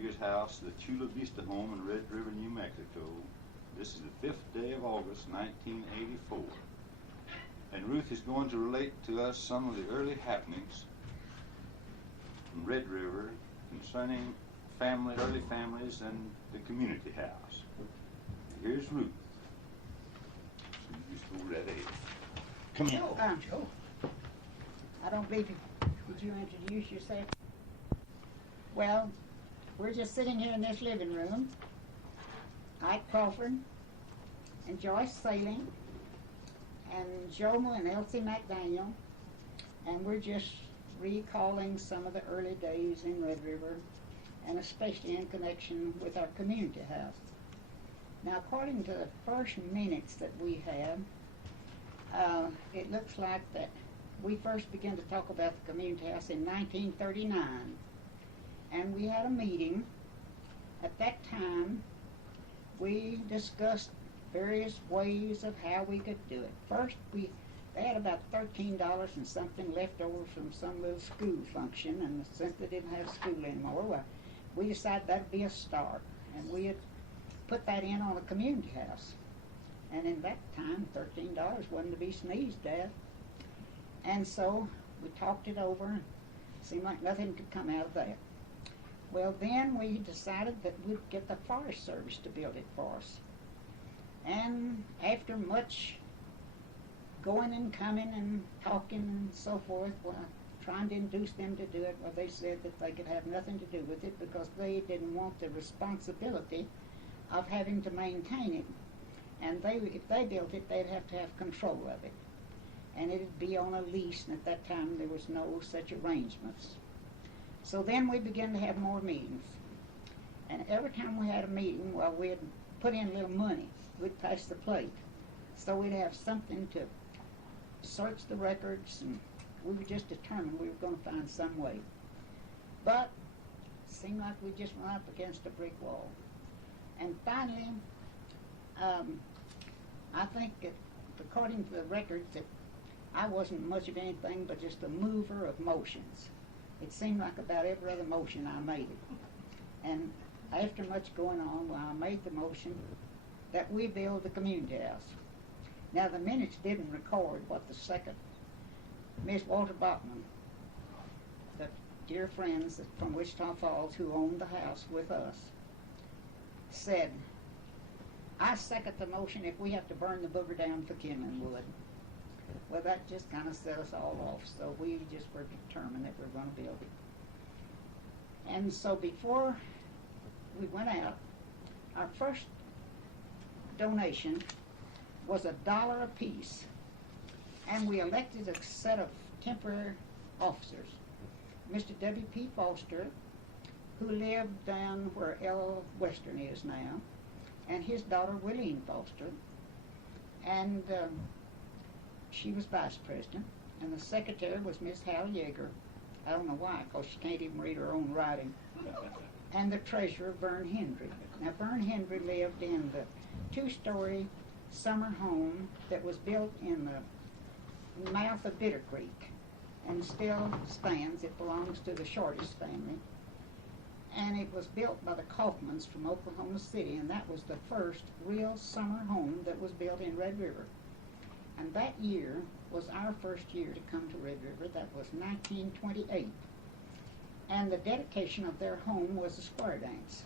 Yeager's house, the Chula Vista home in Red River, New Mexico. This is the 5th day of August, 1984. And Ruth is going to relate to us some of the early happenings from Red River concerning early families and the community house. Here's Ruth. So you just hold that ahead. Come here. Joe. I don't believe you. Did you introduce yourself? Well, we're just sitting here in this living room. Ike Crawford and Joyce Saling and Joma and Elsie McDaniel, and we're just recalling some of the early days in Red River, and especially in connection with our community house. Now, according to the first minutes that we have, it looks like that we first began to talk about the community house in 1939, and we had a meeting. At that time, we discussed various ways of how we could do it. First, they had about $13 and something left over from some little school function, and since they didn't have school anymore, well, we decided that'd be a start, and we had put that in on a community house. And in that time, $13 wasn't to be sneezed at. And so we talked it over, and it seemed like nothing could come out of that. Well, then we decided that we'd get the Forest Service to build it for us. And after much going and coming and talking and so forth, well, trying to induce them to do it, well, they said that they could have nothing to do with it because they didn't want the responsibility of having to maintain it. And if they built it, they'd have to have control of it. And it'd be on a lease, and at that time there was no such arrangements. So then we began to have more meetings. And every time we had a meeting, well, we'd put in a little money. We'd pass the plate. So we'd have something to search the records, and we were just determined we were going to find some way. But it seemed like we just went up against a brick wall. And finally, I think that according to the records that I wasn't much of anything but just a mover of motions. It seemed like about every other motion I made it. And after much going on, well, I made the motion that we build the community house. Now, the minutes didn't record what the second, Miss Walter Bachman, the dear friends from Wichita Falls who owned the house with us, said, "I second the motion if we have to burn the booger down for kindling wood." Well, that just kind of set us all off, so we just were determined that we were going to build it. And so before we went out, our first donation was $1 apiece, and we elected a set of temporary officers. Mr. W.P. Foster, who lived down where L. Western is now, and his daughter Willeen Foster, and she was vice president, and the secretary was Miss Hal Yeager. I don't know why, because she can't even read her own writing. And the treasurer, Vern Hendry. Now, Vern Hendry lived in the 2-story summer home that was built in the mouth of Bitter Creek and still stands. It belongs to the Shortest family. And it was built by the Kaufmans from Oklahoma City, and that was the first real summer home that was built in Red River. And that year was our first year to come to Red River. That was 1928. And the dedication of their home was a square dance.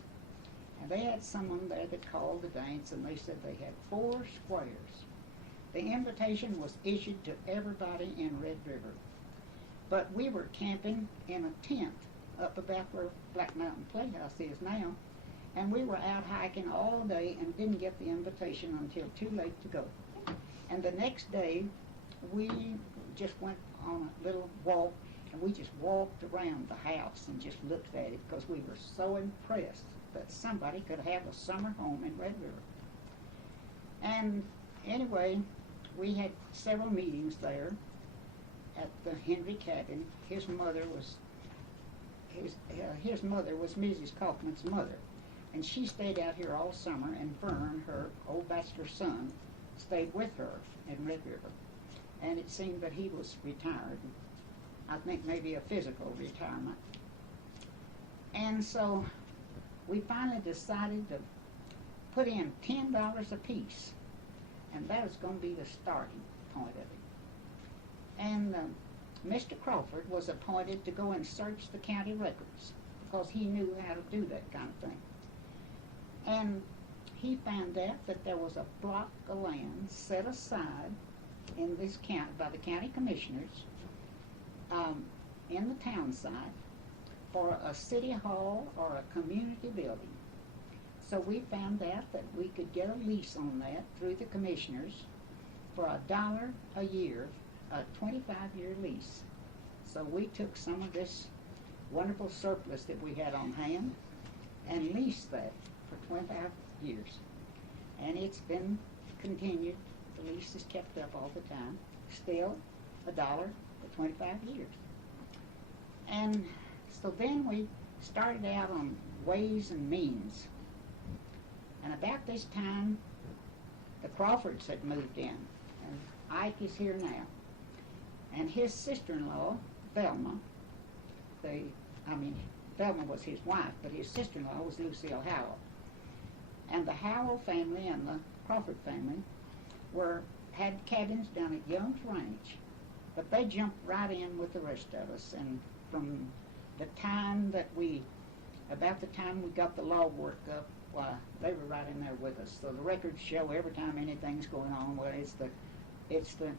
And they had someone there that called the dance, and they said they had 4 squares. The invitation was issued to everybody in Red River. But we were camping in a tent up about where Black Mountain Playhouse is now, and we were out hiking all day and didn't get the invitation until too late to go. And the next day, we just went on a little walk, and we just walked around the house and just looked at it because we were so impressed that somebody could have a summer home in Red River. And anyway, we had several meetings there at the Henry cabin. His mother was Mrs. Kaufman's mother, and she stayed out here all summer, and Vern, her old bachelor son, stayed with her in Red River. And it seemed that he was retired. I think maybe a physical retirement. And so we finally decided to put in $10 apiece, and that is going to be the starting point of it. And Mr. Crawford was appointed to go and search the county records because he knew how to do that kind of thing. And he found out that there was a block of land set aside in this county by the county commissioners in the town side for a city hall or a community building. So we found out that we could get a lease on that through the commissioners for $1 a year, a 25-year lease. So we took some of this wonderful surplus that we had on hand and leased that for 25 years. And it's been continued. The lease is kept up all the time. Still $1 for 25 years. And so then we started out on ways and means. And about this time, the Crawfords had moved in, and Ike is here now. And his sister-in-law, Velma, Velma was his wife, but his sister-in-law was Lucille Howell. And the Howell family and the Crawford family had cabins down at Young's Ranch, but they jumped right in with the rest of us. And from the time about the time we got the log work up, why, they were right in there with us. So the records show every time anything's going on, well, it's the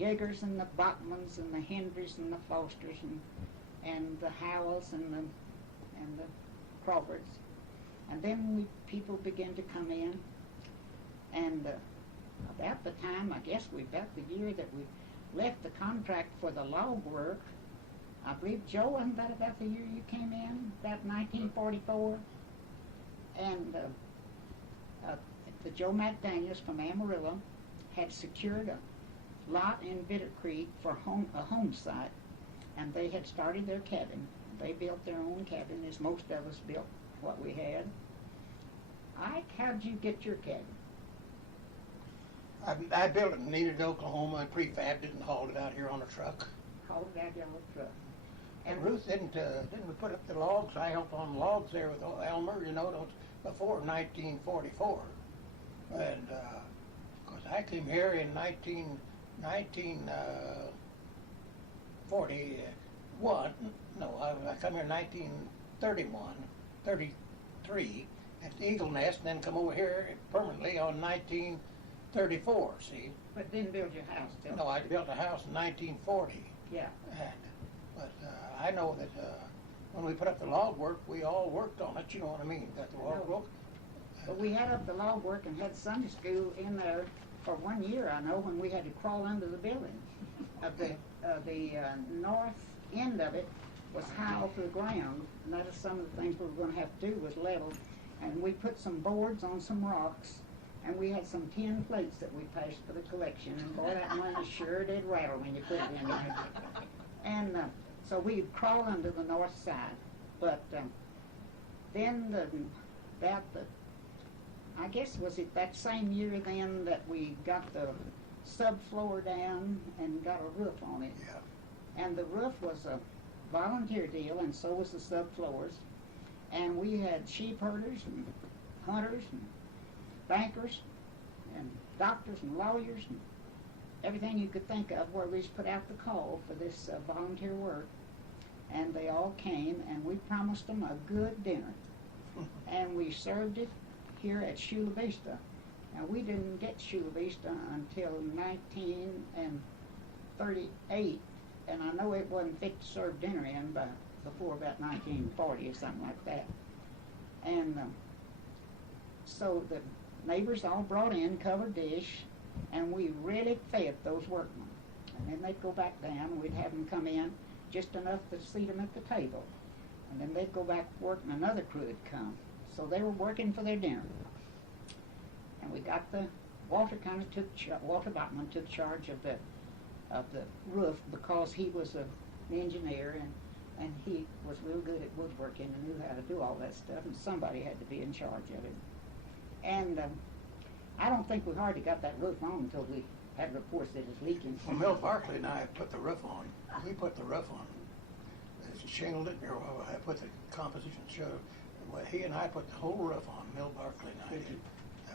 Yeagers and the Bachmans and the Hendrys and the Fosters and the Howells and the Crawfords. And then people began to come in, and about the time, I guess about the year that we left the contract for the log work, I believe, Joe, wasn't that about the year you came in, about 1944? And the Joe McDaniels from Amarillo had secured a lot in Bitter Creek for a home site, and they had started their cabin. They built their own cabin, as most of us built what we had. Ike, how'd you get your cabin? I built it in Enid, Oklahoma, and prefabbed it and hauled it out here on a truck. Hauled it out here on a truck. And Ruth didn't we put up the logs? I helped on logs there with Elmer, before 1944. And of course, I came here in 1941. No, I come here in 1931, 33 at the Eagle Nest, and then come over here permanently on 1934. See? But didn't build your house till? No, I built a house in 1940. Yeah. But I know that when we put up the log work, we all worked on it. You know what I mean? Got the log work. But we had up the log work and had Sunday school in there for 1 year, I know, when we had to crawl under the building. The north end of it was high off the ground, and that is some of the things we were going to have to do was level. And we put some boards on some rocks, and we had some tin plates that we passed for the collection, and boy, that money sure did rattle when you put it in there. And so we'd crawl under the north side. But then I guess was it that same year then that we got the subfloor down and got a roof on it. Yeah. And the roof was a volunteer deal, and so was the subfloors. And we had sheep herders and hunters and bankers and doctors and lawyers and everything you could think of where we just put out the call for this volunteer work. And they all came, and we promised them a good dinner. And we served it here at Chula Vista. Now, we didn't get Chula Vista until 1938, and I know it wasn't fit to serve dinner in before about 1940 or something like that. And so the neighbors all brought in covered dish, and we really fed those workmen. And then they'd go back down, and we'd have them come in just enough to seat them at the table. And then they'd go back to work, and another crew would come. So they were working for their dinner. And we got Walter Bachman took charge of the roof because he was an engineer, and he was real good at woodworking and knew how to do all that stuff, and somebody had to be in charge of it. And I don't think we hardly got that roof on until we had reports that it was leaking. Well, Milt Barkley and I put the roof on. We put the roof on. Shingled it, or I put the composition Well, he and I put the whole roof on, Mill Barkley and I Did did. you?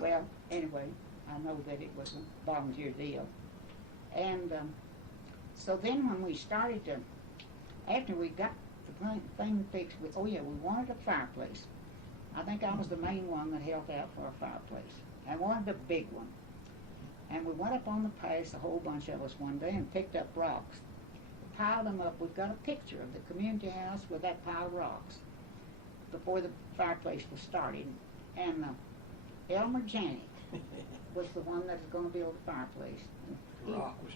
Well, anyway, I know that it was a volunteer deal. And so then when we started to, after we got the thing fixed with, oh yeah, we wanted a fireplace. I think I was the main one that helped out for a fireplace. I wanted a big one. And we went up on the pass, a whole bunch of us one day, and picked up rocks. Piled them up. We've got a picture of the community house with that pile of rocks before the fireplace was started. And Elmer Janney was the one that was going to build the fireplace.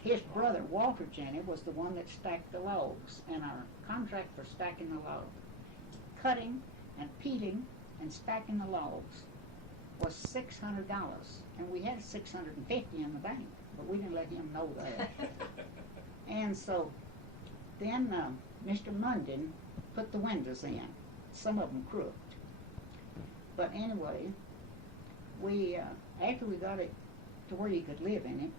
His brother, Walter Janney, was the one that stacked the logs, and our contract for stacking the logs, cutting and peeling and stacking the logs was $600, and we had $650 in the bank, but we didn't let him know that. And so then Mr. Munden put the windows in, some of them crooked. But anyway, we after we got it to where you could live in it,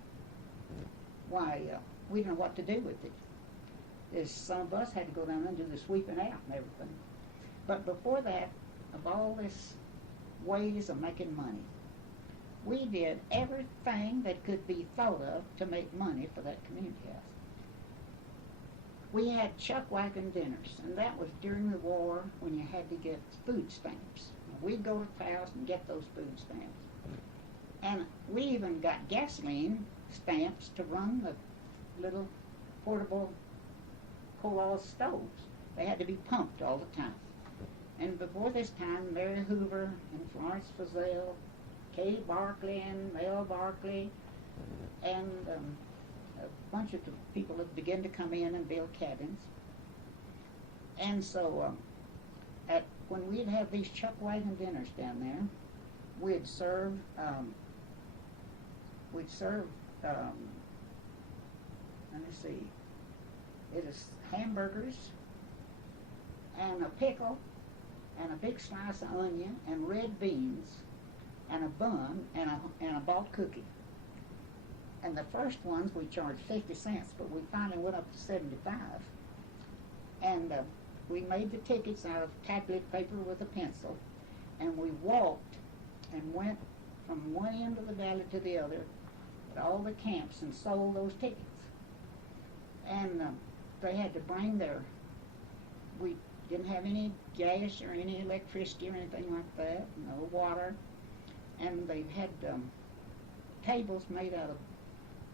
why, we didn't know what to do with it. Some of us had to go down and do the sweeping out and everything. But before that, of all this ways of making money, we did everything that could be thought of to make money for that community house. We had chuck wagon dinners, and that was during the war when you had to get food stamps. We'd go to the house and get those food stamps. And we even got gasoline stamps to run the little portable coal stoves. They had to be pumped all the time. And before this time, Mary Hoover and Florence Fazell, Kay Barkley and Mel Barkley, and a bunch of the people had begun to come in and build cabins. And so when we'd have these chuck wagon dinners down there, we'd serve let me see, it is hamburgers and a pickle and a big slice of onion and red beans and a bun and a bought cookie. And the first ones we charged 50 cents, but we finally went up to 75. And we made the tickets out of tablet paper with a pencil, and we walked and went from one end of the valley to the other at all the camps and sold those tickets. And they had to bring we didn't have any gas or any electricity or anything like that, no water. And they had tables made out of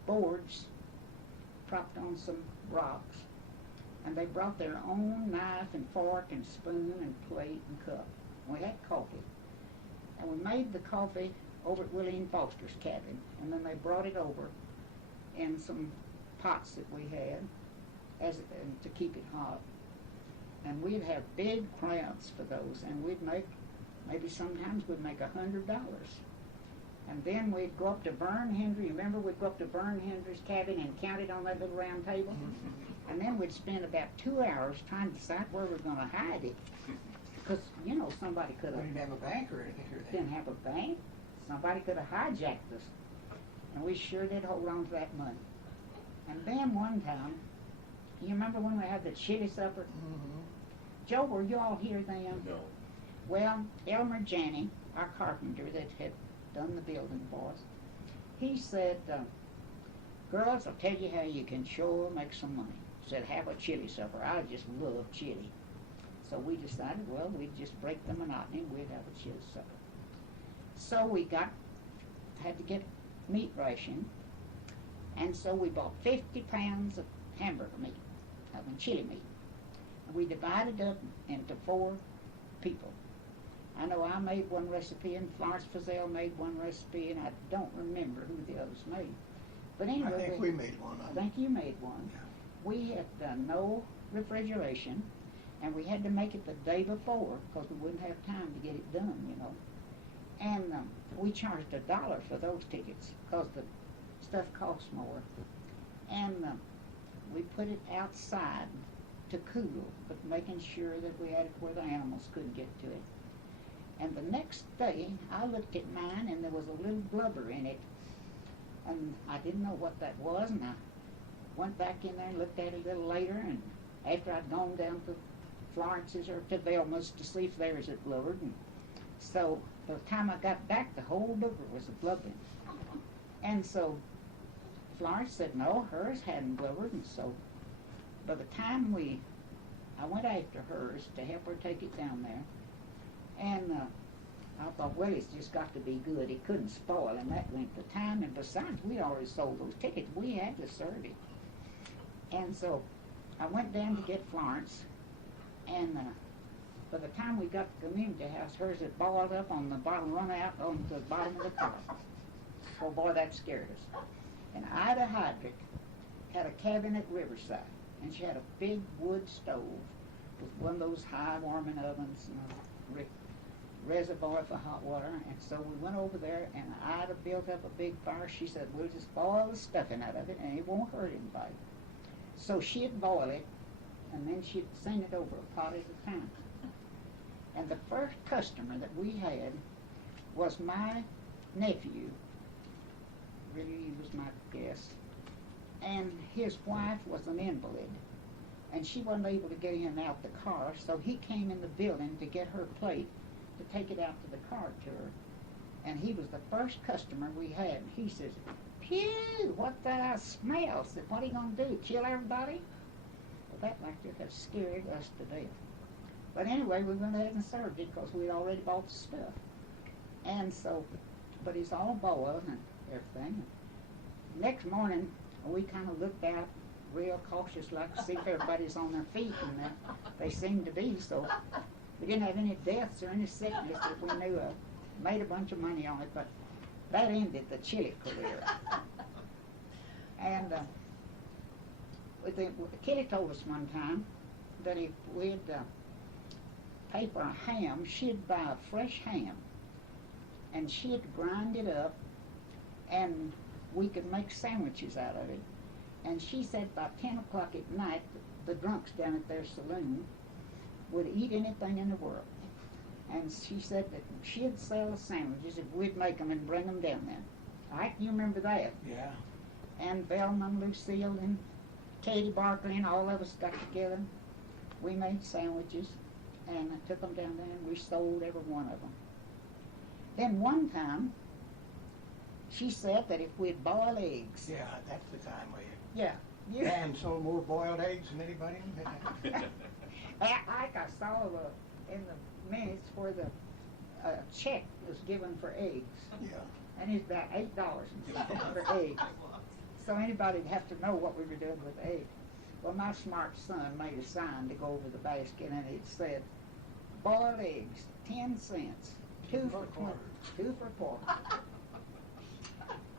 boards propped on some rocks. And they brought their own knife and fork and spoon and plate and cup. We had coffee. And we made the coffee over at Willie and Foster's cabin. And then they brought it over in some pots that we had to keep it hot. And we'd have big crowds for those, and we'd make, maybe sometimes we'd make $100. And then we'd go up to Vern Hendry. Remember, we'd go up to Vern Hendry's cabin and count it on that little round table? And then we'd spend about 2 hours trying to decide where we were going to hide it. Because, you know, somebody could have... We didn't have a bank or anything here then. Didn't have a bank. Somebody could have hijacked us. And we sure did hold on to that money. And then one time, you remember when we had the chili supper? Mm-hmm. Joe, were you all here then? No. Well, Elmer Janney, our carpenter that had done the building for us, he said, girls, I'll tell you how you can sure make some money. Said, have a chili supper. I just love chili. So we decided, well, we'd just break the monotony. We'd have a chili supper. So we had to get meat ration. And so we bought 50 pounds of hamburger meat, chili meat. And we divided up into 4 people. I know I made one recipe, and Florence Fazell made one recipe, and I don't remember who the others made. But anyway, I think we made one. I think you made one. Yeah. We had no refrigeration, and we had to make it the day before because we wouldn't have time to get it done, you know. And we charged $1 for those tickets because the stuff costs more. And we put it outside to cool, but making sure that we had it where the animals couldn't get to it. And the next day, I looked at mine, and there was a little blubber in it. And I didn't know what that was, and I went back in there and looked at it a little later, and after I'd gone down to Florence's or to Velma's to see if theirs had blubbered. And so by the time I got back, the whole booger was a blubbering. And so Florence said, no, hers hadn't blubbered. And so by the time I went after hers to help her take it down there. And I thought, well, it's just got to be good. It couldn't spoil in that length of time. And besides, we'd already sold those tickets. We had to serve it. And so I went down to get Florence. And by the time we got to the community house, hers had balled up on the bottom, run out on the bottom of the car. Oh, boy, that scared us. And Ida Hydrick had a cabin at Riverside. And she had a big wood stove with one of those high warming ovens and a reservoir for hot water. And so we went over there, and Ida built up a big fire. She said, we'll just boil the stuffing out of it, and it won't hurt anybody. So she'd boil it, and then she'd sing it over a pot at a time. And the first customer that we had was my nephew. Really, he was my guest. And his wife was an invalid, and she wasn't able to get in and out the car, so he came in the building to get her plate to take it out to the car to her. And he was the first customer we had. And he says, "Phew, what the smell?" I said, "What are you going to do, kill everybody?" Well, that like to have scared us to death. But anyway, we went ahead and served it because we'd already bought the stuff. And so, but it's all boiled and everything. Next morning, we kind of looked out real cautious, like to see if everybody's on their feet, and they seemed to be. So we didn't have any deaths or any sickness that we knew of. Made a bunch of money on it, but that ended the chili career. And Kitty told us one time that if we'd pay for a ham, she'd buy a fresh ham, and she'd grind it up, and we could make sandwiches out of it. And she said by 10 o'clock at night, the drunks down at their saloon would eat anything in the world. And she said that she'd sell the sandwiches if we'd make them and bring them down there. Ike, you remember that? Yeah. And Velma and Lucille and Katie Barkley and all of us got together. We made sandwiches and took them down there, and we sold every one of them. Then one time, she said that if we'd boil eggs. Yeah, that's the time we. Yeah. Dan sold more boiled eggs than anybody. I saw in the minutes where the check was given for eggs. Yeah. And it's about $8 and something for eggs. So anybody'd have to know what we were doing with eggs. Well, my smart son made a sign to go over the basket, and it said, boiled eggs, 10 cents, 2 for 20, 2 for a quarter.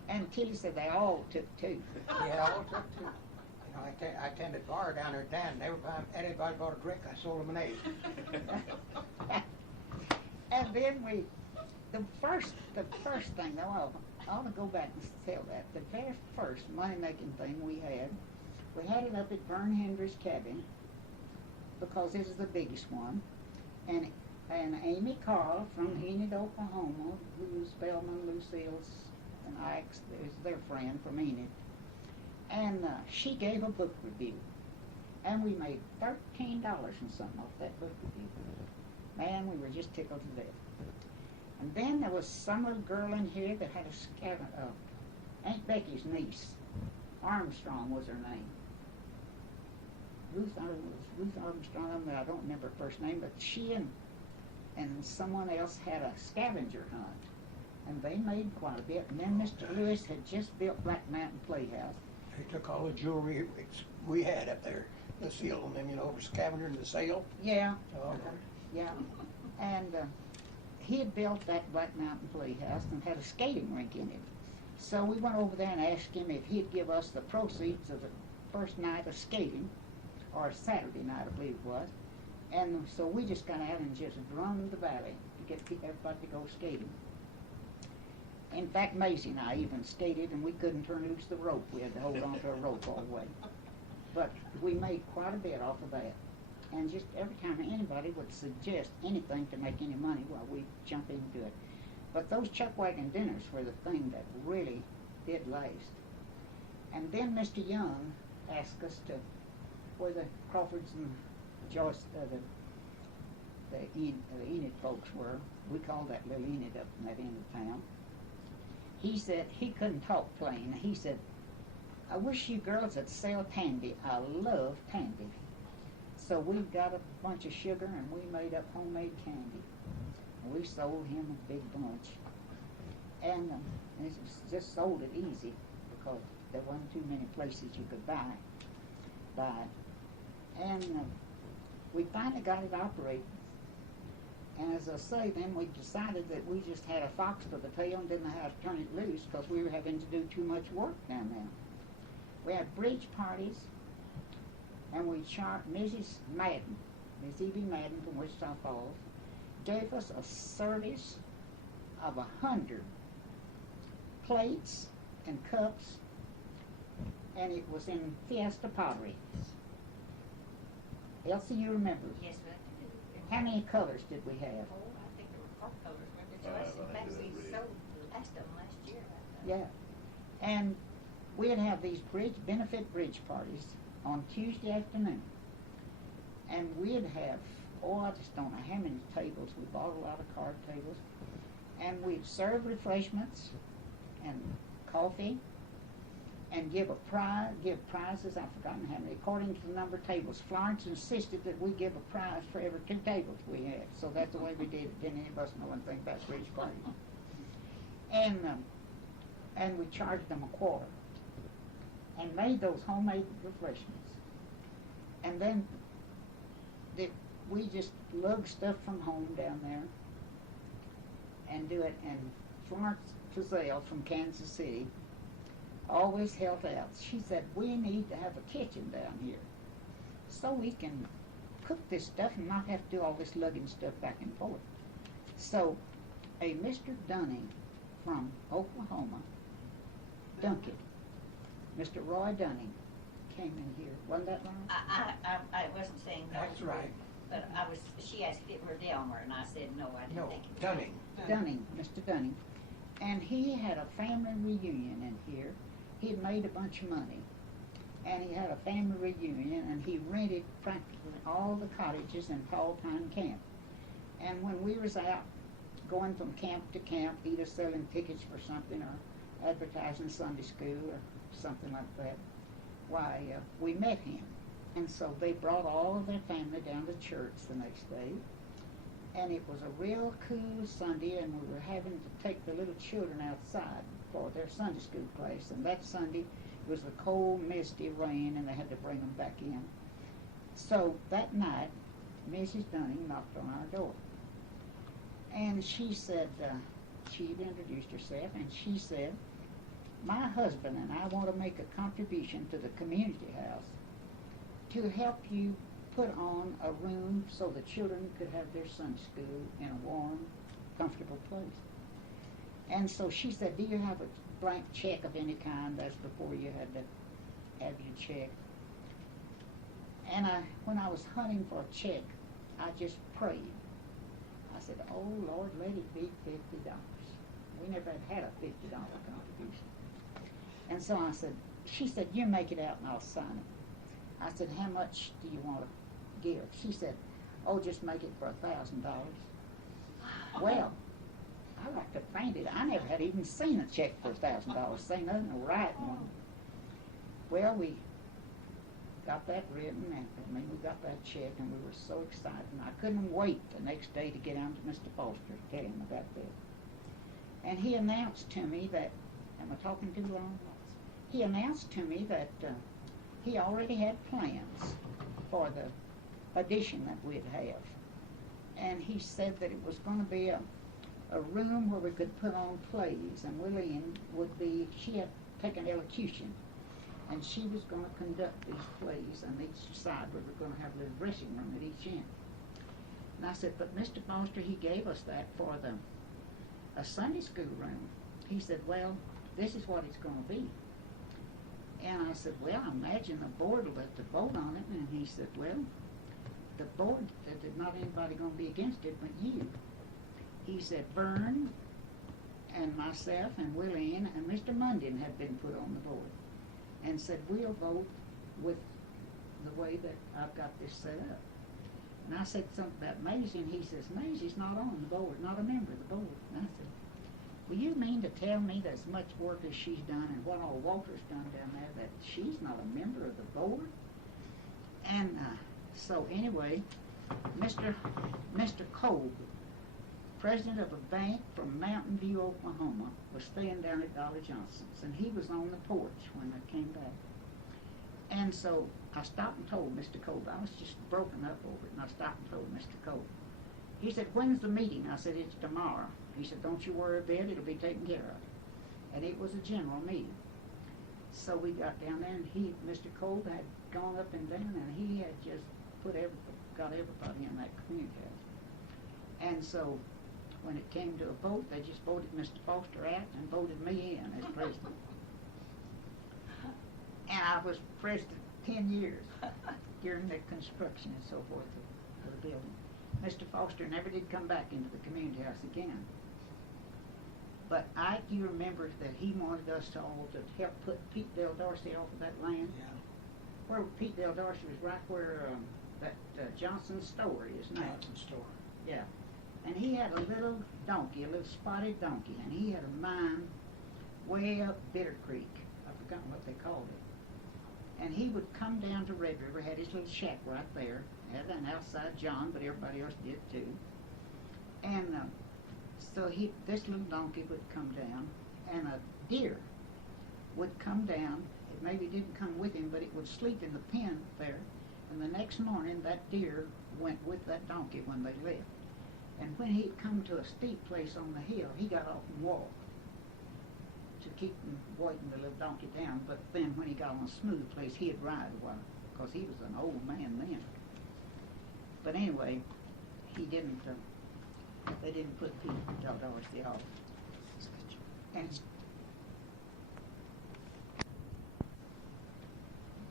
And Tilly said they all took 2. Yeah, all took 2. You know, I tended bar down there in Dan, and every time anybody bought a drink, I sold them an egg. And then the first thing, though, I ought to go back and tell that. The very first money-making thing we had it up at Vern Hendry's cabin, because this is the biggest one. And Amy Carl from Enid, Oklahoma, who's Velma and Lucille's and Ike's, is their friend from Enid. And she gave a book review. And we made $13 and something off that book review. Man, we were just tickled to death. And then there was some little girl in here that had a scavenger, Aunt Becky's niece. Armstrong was her name. Ruth Armstrong, I don't remember her first name, but she and someone else had a scavenger hunt. And they made quite a bit. And then Mr. Lewis had just built Black Mountain Playhouse. They took all the jewelry we had up there, the seal on them, you know, over scavenging the sale. Yeah. Oh. Yeah. And he had built that Black Mountain Playhouse and had a skating rink in it. So we went over there and asked him if he'd give us the proceeds of the first night of skating, or Saturday night, I believe it was. And so we just got out and just drummed the valley to get everybody to go skating. In fact, Maisie and I even skated, and we couldn't turn loose the rope. We had to hold on to a rope all the way. But we made quite a bit off of that. And just every time anybody would suggest anything to make any money, well, we'd jump into it. But those chuck wagon dinners were the thing that really did last. And then Mr. Young asked us to, where the Crawfords and Joyce, the the Enid folks were. We called that little Enid up in that end of town. He said he couldn't talk plain. He said, I wish you girls would sell candy. I love candy. So we got a bunch of sugar and we made up homemade candy. And we sold him a big bunch. And it just sold it easy because there wasn't too many places you could buy it. And we finally got it operating. And as I say, then we decided that we just had a fox for the tail and didn't know how to turn it loose because we were having to do too much work down there. We had bridge parties, and we charged Mrs. Madden, Miss E.B. Madden from Wichita Falls, gave us a service of 100 plates and cups, and it was in Fiesta pottery. Elsie, you remember? Yes, but How many colors did we have? oh, I think there were 4 colors. Remember, I in think fact, it we was red. sold the last of them last year. Yeah. And we'd have these benefit bridge parties on Tuesday afternoon. And we'd have, I just don't know how many tables. We bought a lot of card tables. And we'd serve refreshments and coffee and give prizes. I've forgotten how many, according to the number of tables. Florence insisted that we give a prize for every 2 tables we had. So that's the way we did it. Didn't any of us know anything about bridge parties. And we charged them a quarter and made those homemade refreshments. And then we just lug stuff from home down there and do it. And Florence Fazell from Kansas City always helped out. She said, we need to have a kitchen down here so we can cook this stuff and not have to do all this lugging stuff back and forth. So a Mr. Dunning from Oklahoma, Duncan, Mr. Roy Dunning, came in here. Wasn't that right? I wasn't saying that That's was right. But she asked if it were Delmer, and I said no, I didn't No, think it was. Dunning. Dunning, Mr. Dunning. And he had a family reunion in here. He had made a bunch of money. And he had a family reunion, and he rented practically all the cottages in Tall Pine Camp. And when we was out going from camp to camp, either selling tickets for something or advertising Sunday school or something like that, why, we met him. And so they brought all of their family down to church the next day. And it was a real cool Sunday, and we were having to take the little children outside for their Sunday school class. And that Sunday was a cold, misty rain, and they had to bring them back in. So that night, Mrs. Dunning knocked on our door. And she said, she'd introduced herself, and she said, my husband and I want to make a contribution to the community house to help you put on a room so the children could have their Sunday school in a warm, comfortable place. And so she said, do you have a blank check of any kind? That's before you had to have your check. And when I was hunting for a check, I just prayed. I said, oh Lord, let it be $50. We never had a $50 contribution. And so I said, she said, you make it out and I'll sign it. I said, how much do you want to give? She said, oh, just make it for $1,000. Well, I like to fainted. I never had even seen a check for $1,000, say nothing to write one. Well, we got that written, and we got that check, and we were so excited. And I couldn't wait the next day to get down to Mr. Foster to tell him about that. And he announced to me that, am I talking too long? He announced to me that he already had plans for the addition that we'd have. And he said that it was going to be a room where we could put on plays, and William would be, she had taken elocution, and she was going to conduct these plays on each side. We were going to have a little dressing room at each end. And I said, but Mr. Foster, he gave us that for a Sunday school room. He said, well, this is what it's going to be. And I said, well, I imagine the board will let the vote on it. And he said, well, the board said there's not anybody going to be against it but you. He said, Vern and myself and Willie Ann and Mr. Munden had been put on the board, and said, we'll vote with the way that I've got this set up. And I said something about Maisie, and he says, Maisie's not on the board, not a member of the board. And I said, well, you mean to tell me that as much work as she's done and what all Walter's done down there, that she's not a member of the board? And so anyway, Mr. Cole, president of a bank from Mountain View, Oklahoma, was staying down at Dolly Johnson's, and he was on the porch when I came back. And so I stopped and told Mr. Cole, I was just broken up over it, and I stopped and told Mr. Cole. He said, when's the meeting? I said, it's tomorrow. He said, don't you worry a bit, it'll be taken care of. And it was a general meeting. So we got down there, and Mr. Cole had gone up and down, and he had just got everybody in that community house. And so when it came to a vote, they just voted Mr. Foster out and voted me in as president. And I was president 10 years during the construction and so forth of the building. Mr. Foster never did come back into the community house again. But I do remember that he wanted us to all to help put Pete Del Dorsey off of that land. Yeah. Where Pete Del Dorsey was right where that Johnson's store is now. Johnson store. Yeah. And he had a little donkey, a little spotted donkey, and he had a mine way up Bitter Creek. I've forgotten what they called it. And he would come down to Red River, had his little shack right there, had an outside John, but everybody else did too. And so this little donkey would come down, and a deer would come down. It maybe didn't come with him, but it would sleep in the pen there. And the next morning, that deer went with that donkey when they left. And when he'd come to a steep place on the hill, he got off and walked to keep from weighting the little donkey down. But then when he got on a smooth place, he'd ride a while, because he was an old man then. But anyway, he didn't, they didn't put Pete Del Dorsey off. And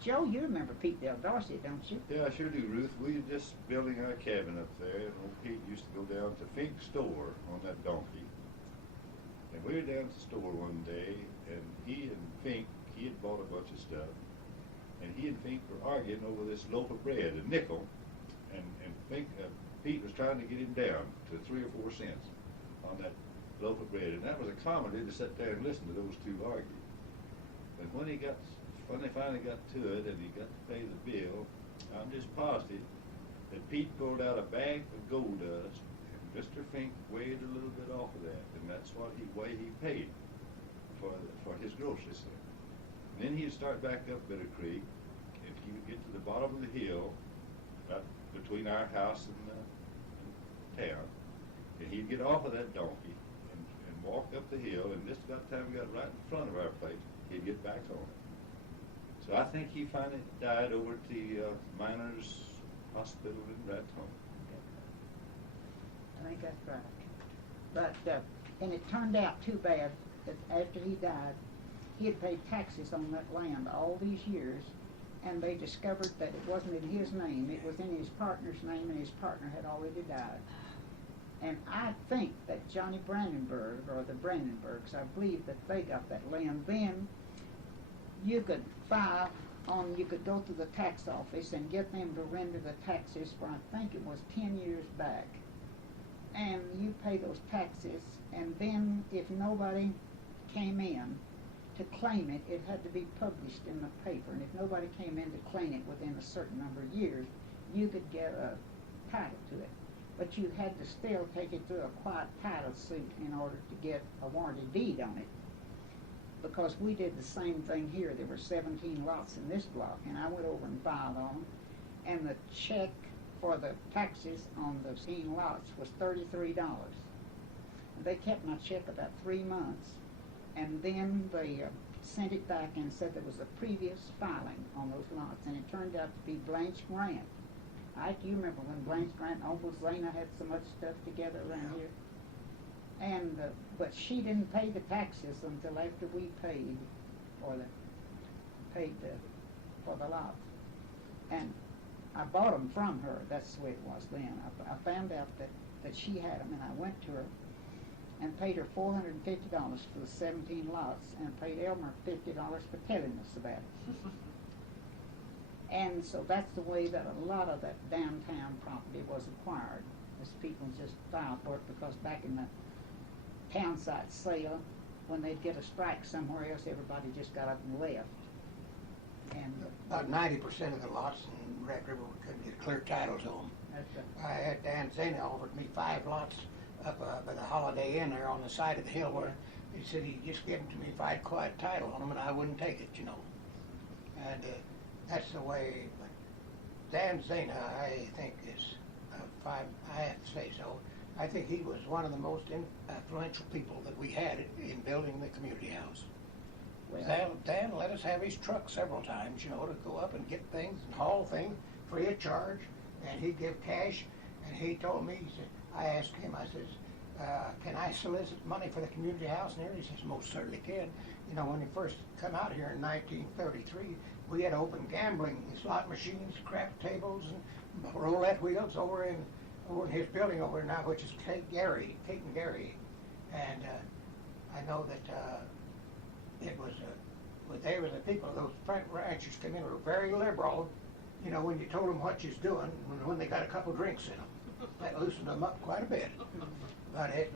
Joe, you remember Pete Del Dorsey, don't you? Yeah, I sure do, Ruth. We were just building our cabin up there, and old Pete used to go down to Fink's store on that donkey. And we were down at the store one day, and he and Fink, he had bought a bunch of stuff, and he and Fink were arguing over this loaf of bread, a nickel, and Pete was trying to get him down to 3 or 4 cents on that loaf of bread, and that was a comedy to sit there and listen to those two argue. But when they finally got to it and he got to pay the bill, I'm just positive that Pete pulled out a bag of gold dust, and Mr. Fink weighed a little bit off of that, and that's what he paid for his groceries. And then he'd start back up Bitter Creek, and he would get to the bottom of the hill, right between our house and town, and he'd get off of that donkey and walk up the hill, and just about the time we got right in front of our place, he'd get back on it. So I think he finally died over at the Miners Hospital in Raton. I think that's right. But, and it turned out too bad that after he died, he had paid taxes on that land all these years, and they discovered that it wasn't in his name, it was in his partner's name, and his partner had already died. And I think that Johnny Brandenburg, or the Brandenburgs, I believe that they got that land. Then you could you could go to the tax office and get them to render the taxes for, I think it was 10 years back. And you pay those taxes, and then if nobody came in to claim it, it had to be published in the paper. And if nobody came in to claim it within a certain number of years, you could get a title to it. But you had to still take it through a quiet title suit in order to get a warranty deed on it. Because we did the same thing here. There were 17 lots in this block, and I went over and filed on them. And the check for the taxes on those 17 lots was $33. And they kept my check about 3 months, and then they sent it back and said there was a previous filing on those lots, and it turned out to be Blanche Grant. You remember when Blanche Grant and Uncle Zena had so much stuff together around here? And but she didn't pay the taxes until after we paid for the lots. And I bought them from her. That's the way it was then. I found out that she had them, and I went to her and paid her $450 for the 17 lots, and paid Elmer $50 for telling us about it. And so that's the way that a lot of that downtown property was acquired, as people just filed for it, because back in the town site sale, when they'd get a strike somewhere else, everybody just got up and left. And About 90% of the lots in Red River couldn't get clear title to them. that's I had Dan Zena offered me 5 lots up by the Holiday Inn there on the side of the hill where he said he'd just give them to me if I had quiet title on them, and I wouldn't take it, you know. And that's the way. But Dan Zena, I think, is, if I have to say so, I think he was one of the most influential people that we had in building the community house. well, Dan let us have his truck several times, you know, to go up and get things and haul things free of charge, and he'd give cash. And he told me, he said, I asked him, I says, can I solicit money for the community house? And he says, most certainly can. You know, when he first come out here in 1933, we had open gambling, slot machines, crap tables, and roulette wheels over in his building over now, which is Kate and Gary. And I know that it was, they were the people, those front ranchers came in, were very liberal, you know, when you told them what you's doing, when they got a couple drinks in them. That loosened them up quite a bit. But it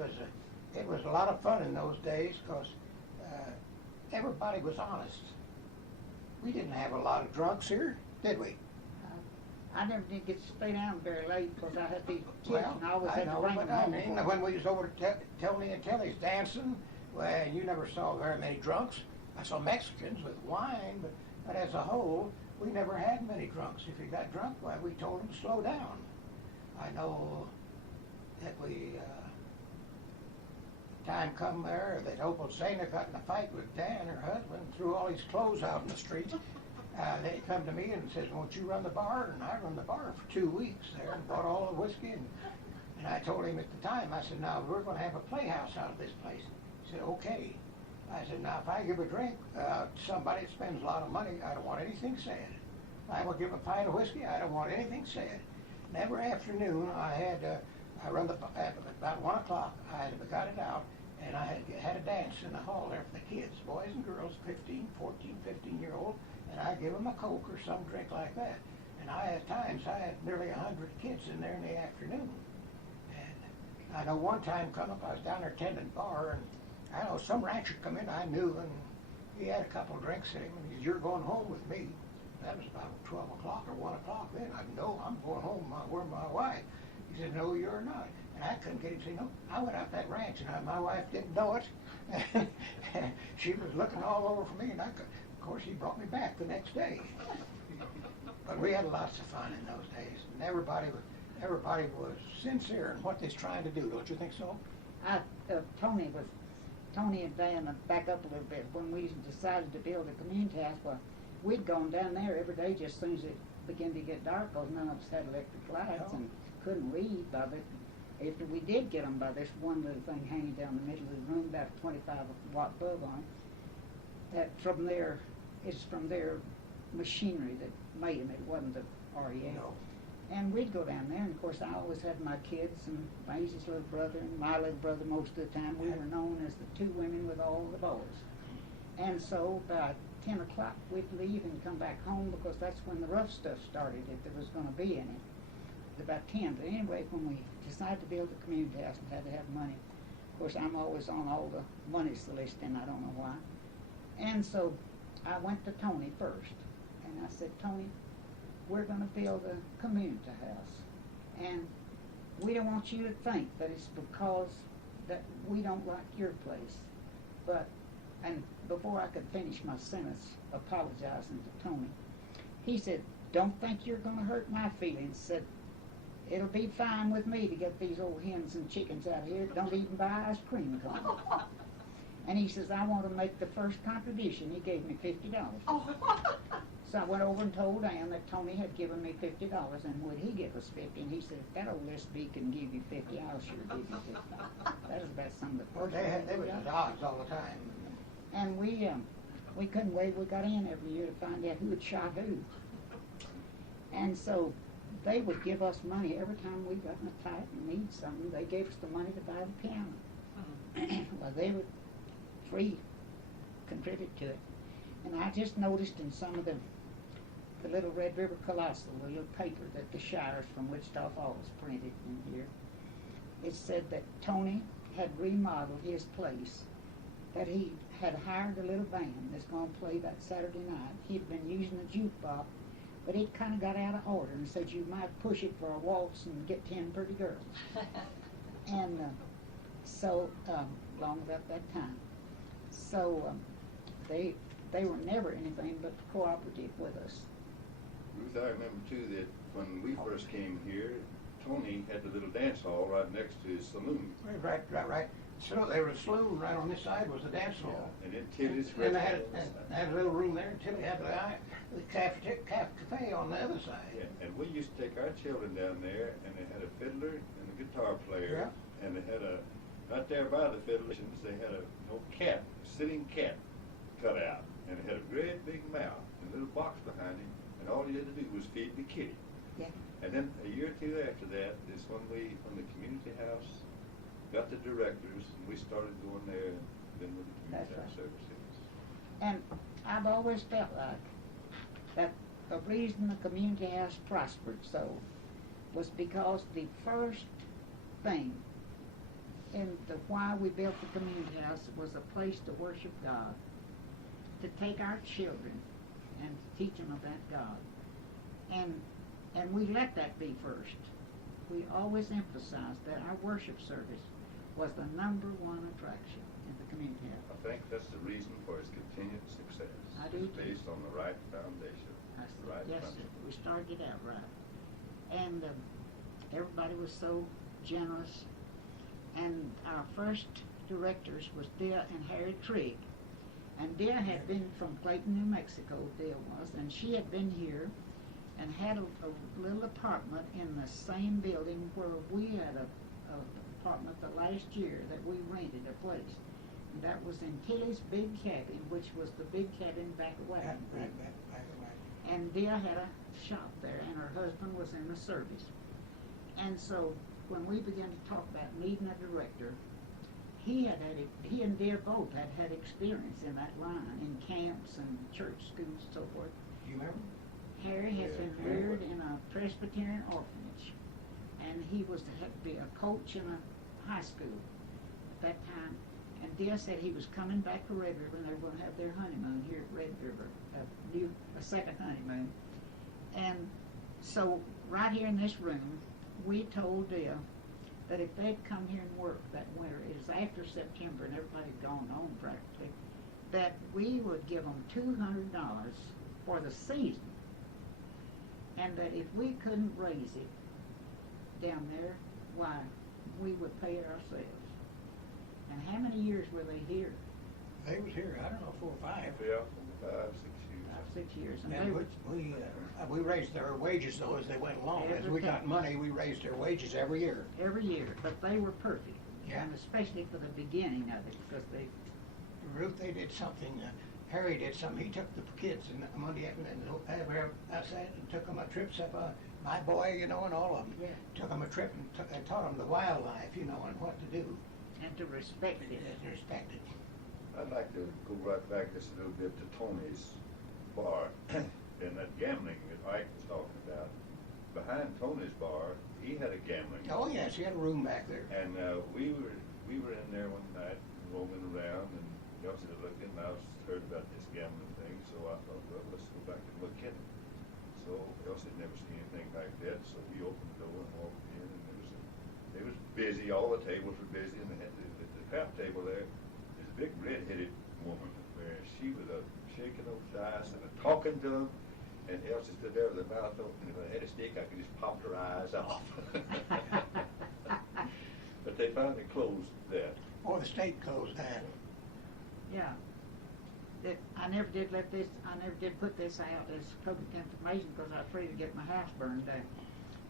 was a lot of fun in those days, because everybody was honest. We didn't have a lot of drunks here, did we? I never did get to stay down very late because I had these kids Well, and I always I had to know, bring but them I home. mean, when we was over to Tony and Telly's dancing, well, you never saw very many drunks. I saw Mexicans with wine, but as a whole, we never had many drunks. If you got drunk, well, we told them to slow down. I know that time come there that Opal Zena got in a fight with Dan, her husband, threw all his clothes out in the street. They come to me and says, won't you run the bar? And I run the bar for 2 weeks there and bought all the whiskey. And I told him at the time, I said, now we're going to have a playhouse out of this place. He said, okay. I said, now if I give a drink to somebody that spends a lot of money, I don't want anything said. If I will give a pint of whiskey, I don't want anything said. And every afternoon I run at about 1 o'clock, I got it out, and I had a dance in the hall there for the kids, boys and girls, 15, 14, 15-year-old, and I give them a Coke or some drink like that. And at times I had nearly 100 kids in there in the afternoon. And I know one time come up, I was down there tending bar, and I know some rancher come in I knew, and he had a couple of drinks in him, and he said, you're going home with me. That was about 12 o'clock or 1 o'clock then. I said, no, I'm going home. Where's my wife? He said, no, you're not. And I couldn't get him to say, no, I went out that ranch, and my wife didn't know it. She was looking all over for me, and of course, he brought me back the next day. But we had lots of fun in those days, and everybody was sincere in what they's trying to do. Don't you think so? Tony and Dan, back up a little bit, when we decided to build a community house, well, we'd gone down there every day just as soon as it began to get dark, because none of us had electric lights and couldn't read by the, after we did get them by this one little thing hanging down the middle of the room, about a 25-watt bulb on it, that from their, it's from their machinery that made them, it wasn't the REA. No. And we'd go down there, and of course I always had my kids and Maisie's little brother and my little brother most of the time. We were known as the two women with all the boys. And so about 10 o'clock we'd leave and come back home, because that's when the rough stuff started, if there was going to be any. About 10. But anyway, when we decided to build a community house and had to have money, of course I'm always on all the monies list, and I don't know why. And so I went to Tony first, and I said, Tony, we're going to build a community house, and we don't want you to think that it's because that we don't like your place. But, and before I could finish my sentence apologizing to Tony, he said, don't think you're going to hurt my feelings. Said, it'll be fine with me to get these old hens and chickens out of here. Don't even buy ice cream cones. And he says, I want to make the first contribution. He gave me $50. Oh. So I went over and told Dan that Tony had given me $50, and would he give us 50? And he said, if that old SB can give you 50, I'll sure give you 50. That was about some of the Well, first. they was at odds all the time. And we couldn't wait. We got in every year to find out who had shot who. And so they would give us money every time we got in a fight and need something. They gave us the money to buy the piano. Well, they would free contribute to it. And I just noticed in some of the the Little Red River Colossal, the little paper that the shires from Wichita Falls printed in here. It said that Tony had remodeled his place, that he had hired a little band that's going to play that Saturday night. He'd been using a jukebox, but it kind of got out of order and said you might push it for a waltz and get 10 pretty girls. And so, long about that time. So they were never anything but cooperative with us. Ruth, I remember too that when we first came here, Tony had the little dance hall right next to his saloon. Right. So there was a saloon right on this side was the dance hall. And then Tilly's And they restaurant. had a little room there. Tilly had the cafe on the other side. Yeah, and we used to take our children down there, and they had a fiddler and a guitar player, and they had right there by the fiddlers, they had a cat, a sitting cat cut out, and it had a great big mouth and a little box behind him, and all he had to do was feed the kitty. Yeah. And then a year or two after that is when the community house got the directors, and we started going there and then with the community That's house right. services. And I've always felt like that the reason the community house prospered so was because the first thing in the why we built the community house was a place to worship God, to take our children and to teach them about God. And we let that be first. We always emphasized that our worship service was the number one attraction in the community house. I think that's the reason for its continued success. I do It's too. based on the right foundation, the right Yes, sir. principle. We started out right. And everybody was so generous. And our first directors was Dea and Harry Trigg. And Dea had been from Clayton, New Mexico, Dea was, and she had been here and had a little apartment in the same building where we had a apartment the last year that we rented a place. And that was in Tilly's Big Cabin, which was the big cabin back away. Right. And Dea had a shop there, and her husband was in the service. And so when we began to talk about needing a director, he and Dea both had experience in that line, in camps and church schools and so forth. Do you remember? Harry had Yeah, been Harry reared was. in a Presbyterian orphanage, and he was to be a coach in a high school at that time. And Dea said he was coming back to Red River, and they were going to have their honeymoon here at Red River, a second honeymoon. And so right here in this room, we told Dea that if they'd come here and work that winter, it was after September and everybody had gone home practically, that we would give them $200 for the season. And that if we couldn't raise it down there, why, we would pay it ourselves. And how many years were they here? They was here, I don't know, 4 or 5. Yeah, 5, 6 years. 6 years. And And they we raised their wages though as they went along. As we got Everything. money, we raised their wages every year. every year, but they were perfect. Yeah. And especially for the beginning of it, because they, Ruth, they did something, Harry did something, he took the kids and Monday afternoon, and took them a trip, except my boy, and all of them. Yeah. Took them a trip and taught them the wildlife, and what to do. and to respect it. And respect it. I'd like to go right back just a little bit to Tony's bar and that gambling that Ike was talking about. Behind Tony's bar, he had a gambling. Oh, yes, he had a room back there. And we were in there one night, roaming around, and Elsie was looking, and I heard about this gambling thing, so I thought, well, let's go back and look at it. So Elsie had never seen anything like that, so we opened the door and walked in, and it was busy, all the tables were busy, and they had the crap table there, this big red-headed woman, where she was shaking those dice and talking to them, and Elsie stood there with her mouth open, and if I had a stick, I could just pop her eyes off. But they finally closed that. Oh, the state closed that. Yeah. I never did put this out as public information because I was afraid to get my house burned down.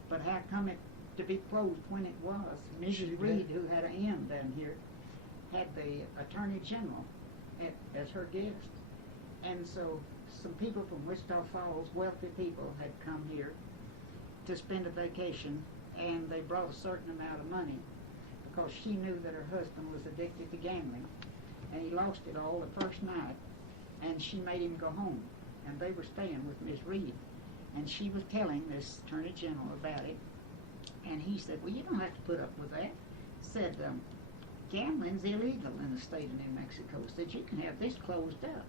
But how come it to be closed when it was? Mrs. Reed, who had an inn down here, had the Attorney General as her guest. And so some people from Wichita Falls, wealthy people, had come here to spend a vacation, and they brought a certain amount of money because she knew that her husband was addicted to gambling, and he lost it all the first night, and she made him go home, and they were staying with Miss Reed. And she was telling this Attorney General about it. And he said, well, you don't have to put up with that. Said, gambling's illegal in the state of New Mexico. Said, you can have this closed up.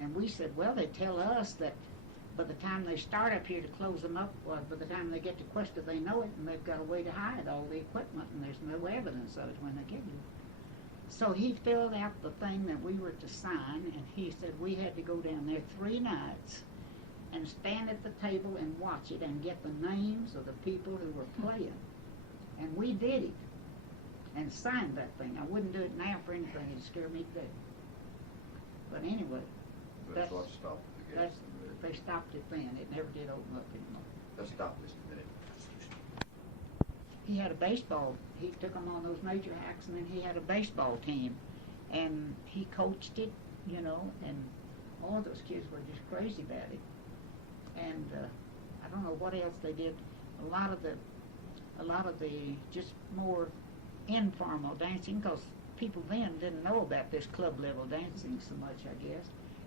And we said, well, they tell us that by the time they start up here to close them up, well, by the time they get to Cuesta, they know it, and they've got a way to hide all the equipment, and there's no evidence of it when they get it. So he filled out the thing that we were to sign, and he said we had to go down there 3 nights and stand at the table and watch it and get the names of the people who were playing. And we did it and signed that thing. I wouldn't do it now for anything. It'd scare me to death. But anyway, That's what stopped the gas. they stopped it then. It never did open up anymore. Let's stop this a minute. He had a baseball. He took them on those major hacks, and then he had a baseball team, and he coached it, you know, and all those kids were just crazy about it. And I don't know what else they did. A lot of the just more informal dancing, because people then didn't know about this club level dancing so much, I guess.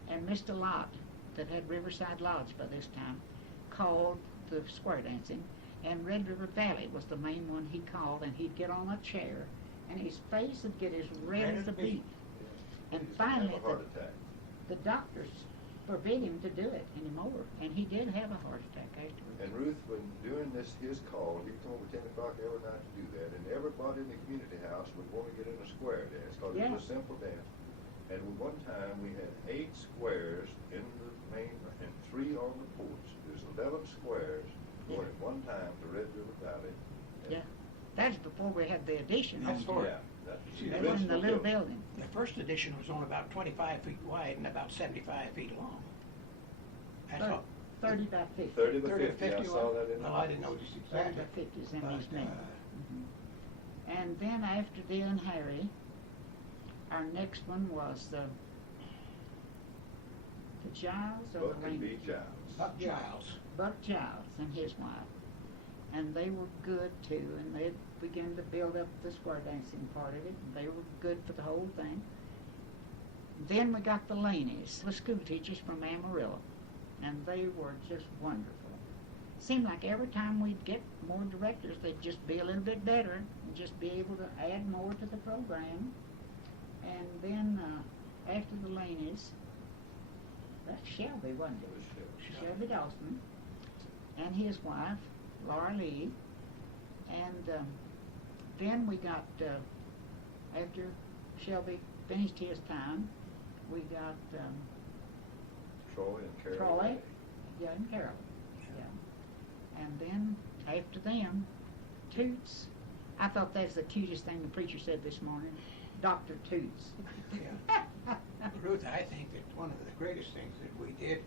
And Mr. Lott, that had Riverside Lodge by this time, called the square dancing, and Red River Valley was the main one he called, and he'd get on a chair, and his face would get as red as a beet. And finally, Have a heart attack. the doctors forbid him to do it anymore, and he did have a heart attack afterwards. And Ruth, when doing his call, he told me 10 o'clock every night to do that, and everybody in the community house would want to get in a square dance, because it was a simple dance. And one time we had 8 squares in the main, and 3 on the porch. There's 11 squares going at one time to Red River Valley. Yeah, that's before we had the addition. That's for it. Yeah, that's See, That the was in the original little building. building. The first edition was only about 25 feet wide and about 75 feet long. That's all. 30 by 50. 30 to 30 to 50, I 50 saw that in the. Well, I didn't know just 30 exactly. by 50 is in But, his name. And then after Dale and Harry, our next one was the Giles or Buck the and B. Rangers? Giles. Buck Giles. Buck Giles and his wife. And they were good too, and they began to build up the square dancing part of it, and they were good for the whole thing. Then we got the Laneys, the school teachers from Amarillo, and they were just wonderful. Seemed like every time we'd get more directors, they'd just be a little bit better and just be able to add more to the program. And then after the Laneys, that's Shelby, wasn't It it? was Shelby Dawson and his wife, Laura Lee. And then we got, after Shelby finished his time, we got Troy and Carol. Troy. Ray. Yeah, and Carol. Yeah. And then after them, Toots. I thought that's the cutest thing the preacher said this morning, Dr. Toots. Yeah. Ruth, I think that one of the greatest things that we did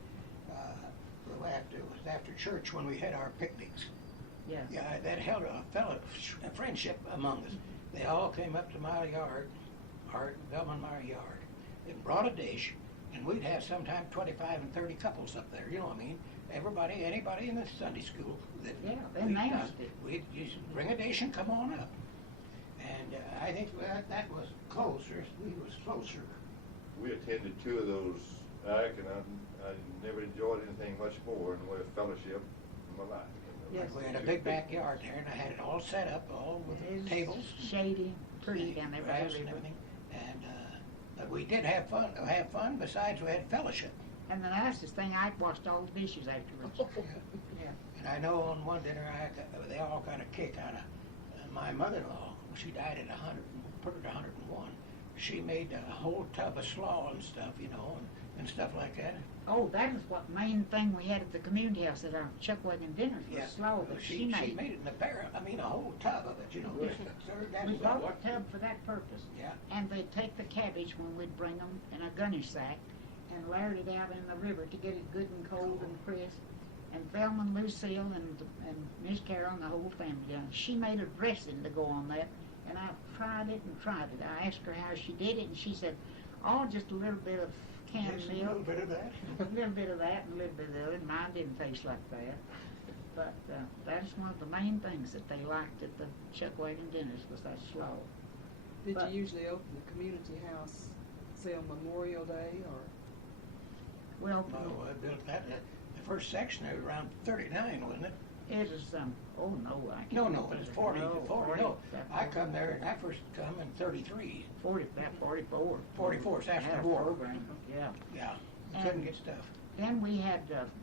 was after church when we had our picnics. Yes. Yeah, that held a friendship among us. They all came up to my yard, our Belmont yard, and brought a dish, and we'd have sometime 25 and 30 couples up there, you know what I mean? Everybody, anybody in the Sunday school. That Yeah, they we'd managed done, it. We'd just bring a dish and come on up. And I think that was closer, we was closer. We attended 2 of those, I never enjoyed anything much more in the way of fellowship in my life. Yes. We had a big backyard there, and I had it all set up, all with It is tables. shady, pretty down there by grass the and river. everything. And but we did have fun. Besides, we had fellowship. And the nicest thing, I washed all the dishes afterwards. Yeah. And I know on one dinner, they all got a kick out of my mother-in-law. She died at 101. She made a whole tub of slaw and stuff, you know, and stuff like that. Oh, that was what main thing we had at the community house at our chuck wagon dinners was slaw that she made. She made it in a whole tub of it, you know. We bought a tub for that purpose. Yeah. And they'd take the cabbage when we'd bring them in a gunny sack and layered it out in the river to get it good and cold and crisp. And Velma and Lucille and Miss Carol and the whole family done. She made a dressing to go on that, and I tried it and tried it. I asked her how she did it, and she said, "Oh, just a little bit of canned Just milk, a little bit of that. a little bit of that, and a little bit of the other." Mine didn't taste like that. But that's one of the main things that they liked at the chuck wagon dinners was that slaw. Did But- you usually open the community house, say on Memorial Day, or? Well, No, I built that. The first section, it was around 39, wasn't it? It was, oh no, I can't. No, remember. it was 40, No, 40, no. that I 40. come there, and I first come in 33. 44. 44 is after Had the a war. program, yeah. Yeah, you And- couldn't get stuff. Then we had,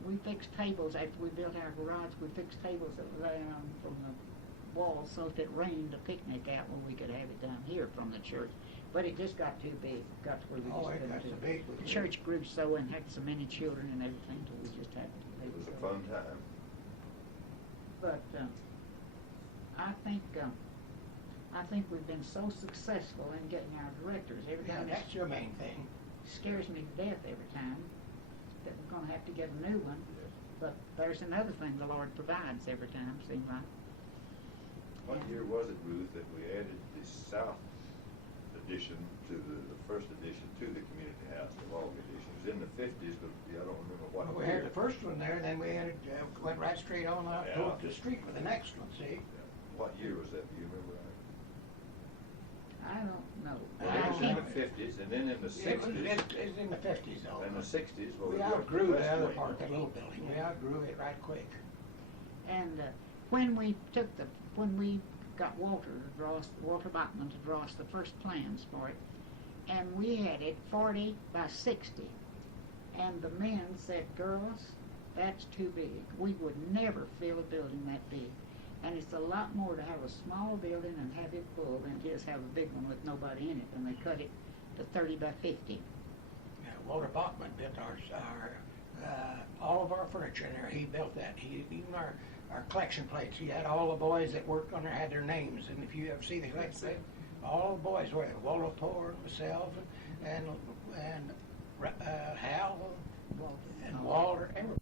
we fixed tables after we built our garage. We fixed tables that were laying on from the wall, so if it rained, a picnic out where we could have it down here from the church. But it just got too big, got to where we Oh, just it couldn't got do so it. big. The church grew so and had so many children and everything, so we just had to. It was a fun time. But I think we've been so successful in getting our directors. Every Yeah, time that's your main thing. it scares me to death every time that we're going to have to get a new one. But there's another thing the Lord provides every time, seems like. What year was it, Ruth, that we added the south addition to the first addition to the community house, the log addition? It was in the 50s, but I don't remember what Well, we year. had the first one there, then we had, went right straight on out Yeah. to the street with the next one, see? What year was that? Do you remember? I don't know. Well, I it was don't in know. the 50s, and then in the It was 60s. in the 50s though. In the 60s, well, We built the outgrew west the other wing. part, that little building. We outgrew it right quick. And when we got Walter Bachman to draw us the first plans for it, and we had it 40 by 60, and the men said, girls, that's too big. We would never fill a building that big. And it's a lot more to have a small building and have it full than it is have a big one with nobody in it. And they cut it to 30 by 50. Yeah, Walter Bachman built all of our furniture in there. He built that. Even our collection plates. He had all the boys that worked on there had their names. And if you ever see the collection plate, all the boys were there. Walter Poor, myself, and Hal, and Walter, everybody.